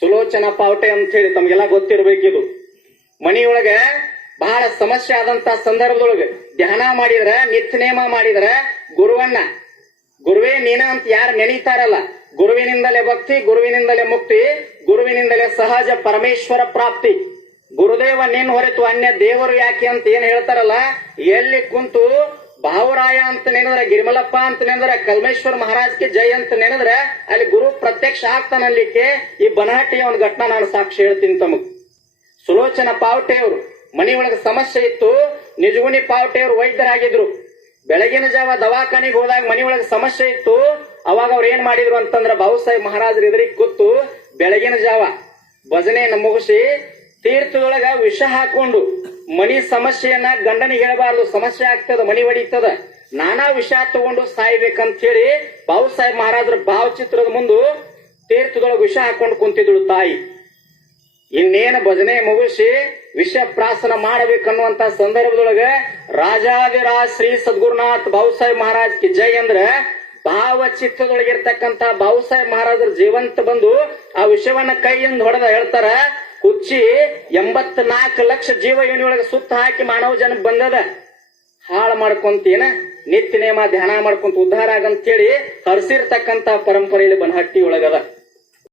ಸುಲೋಚನಾ ಪಾವಟೆ ಅಂತ ಹೇಳಿ ತಮ್ಗೆಲ್ಲ ಗೊತ್ತಿರ್ಬೇಕಿದು. ಮನಿಯೊಳಗ ಬಹಳ ಸಮಸ್ಯೆ ಆದಂತ ಸಂದರ್ಭದೊಳಗೆ ಧ್ಯಾನ ಮಾಡಿದ್ರ, ನಿತ್ಯ ನೇಮ ಮಾಡಿದ್ರ, ಗುರುವೇ ನೀನ ಅಂತ ಯಾರು ನೆನೀತಾರಲ್ಲ, ಗುರುವಿನಿಂದಲೇ ಭಕ್ತಿ, ಗುರುವಿನಿಂದಲೇ ಮುಕ್ತಿ, ಗುರುವಿನಿಂದಲೇ ಸಹಜ ಪರಮೇಶ್ವರ ಪ್ರಾಪ್ತಿ. ಗುರುದೇವ ನಿನ್ ಹೊರತು ಅನ್ಯ ದೇವರು ಯಾಕೆ ಅಂತ ಏನ್ ಹೇಳ್ತಾರಲ್ಲ, ಎಲ್ಲಿ ಕುಂತು ಬಾವುರಾಯ ಅಂತ ನೆನೆದ್ರೆ, ಗಿರಿಮಲಪ್ಪ ಅಂತ ನೆನೆದ್ರೆ, ಕಲ್ಮೇಶ್ವರ ಮಹಾರಾಜ್ಗೆ ಜೈ ಅಂತ ನೆನೆದ್ರೆ ಅಲ್ಲಿ ಗುರು ಪ್ರತ್ಯಕ್ಷ ಆಗ್ತಾನಲ್ಲಿಕ್ಕೆ ಈ ಬನಹಟ್ಟಿಯ ಒಂದು ಘಟನಾ ನಾನು ಸಾಕ್ಷಿ ಹೇಳ್ತೀನಿ ತಮಗ್. ಸುಲೋಚನಾ ಪಾವಟೆಯವರು ಮನಿಯೊಳಗೆ ಸಮಸ್ಯೆ ಇತ್ತು. ನಿಜಗುಣಿ ಪಾವಟೆಯವರು ವೈದ್ಯರಾಗಿದ್ರು. ಬೆಳಗಿನ ಜಾವ ದವಾಖಾನಿಗೆ ಹೋದಾಗ ಮನಿಯೊಳಗೆ ಸಮಸ್ಯೆ ಇತ್ತು. ಅವಾಗ ಅವ್ರು ಏನ್ ಮಾಡಿದ್ರು ಅಂತಂದ್ರ, ಬಾಬುಸಾಹೇಬ್ ಮಹಾರಾಜರು ಎದುರಿಗೆ ಕೂತು ಬೆಳಗಿನ ಜಾವ ಭಜನೆಯನ್ನು ಮುಗಿಸಿ ತೀರ್ಥದೊಳಗ ವಿಷ ಹಾಕೊಂಡು ಮನಿ ಸಮಸ್ಯೆಯನ್ನ ಗಂಡನಿಗೆ ಹೇಳಬಾರ್ದು, ಸಮಸ್ಯೆ ಆಗ್ತದ, ಮನಿ ಹೊಡಿತದ, ನಾನಾ ವಿಷ ತಗೊಂಡು ಸಾಯ್ಬೇಕಂತ ಹೇಳಿ ಬಾಬುಸಾಹೇಬ್ ಮಹಾರಾಜರ ಭಾವಚಿತ್ರದ ಮುಂದೆ ತೀರ್ಥದೊಳಗೆ ವಿಷ ಹಾಕೊಂಡು ಕುಂತಿದ್ಳು ತಾಯಿ. ಇನ್ನೇನು ಭಜನೆ ಮುಗಿಸಿ ವಿಷ ಪ್ರಾಸನ ಮಾಡಬೇಕನ್ನುವಂತ ಸಂದರ್ಭದೊಳಗ ರಾಜಾದಿರಾಜ್ ಶ್ರೀ ಸದ್ಗುರುನಾಥ್ ಬಾಬುಸಾಹೇಬ್ ಮಹಾರಾಜ್ ಕಿ ಜೈ ಅಂದ್ರೆ ಭಾವಚಿತ್ರದೊಳಗಿರ್ತಕ್ಕಂತ ಬಾಬುಸಾಹೇಬ್ ಮಹಾರಾಜರ ಜೀವಂತ ಬಂದು ಆ ವಿಷಯವನ್ನ ಕೈಯಿಂದ ಹೊಡೆದ ಹೇಳ್ತಾರ, ಕುಚ್ಚಿ 84 ಲಕ್ಷ ಜೀವ ಯೋನಿಯೊಳಗೆ ಸುತ್ತ ಹಾಕಿ ಮಾನವ ಜನ ಬಂದದ, ಹಾಳು ಮಾಡ್ಕೊಂತೇನ, ನಿತ್ಯ ನೇಮ ಧ್ಯಾನ ಮಾಡ್ಕೊಂತ ಉದ್ಧಾರ ಆಗಂತೇಳಿ ಹರಿಸಿರ್ತಕ್ಕಂತ ಪರಂಪರೆಯಲ್ಲಿ ಬನಹಟ್ಟಿ ಒಳಗದ.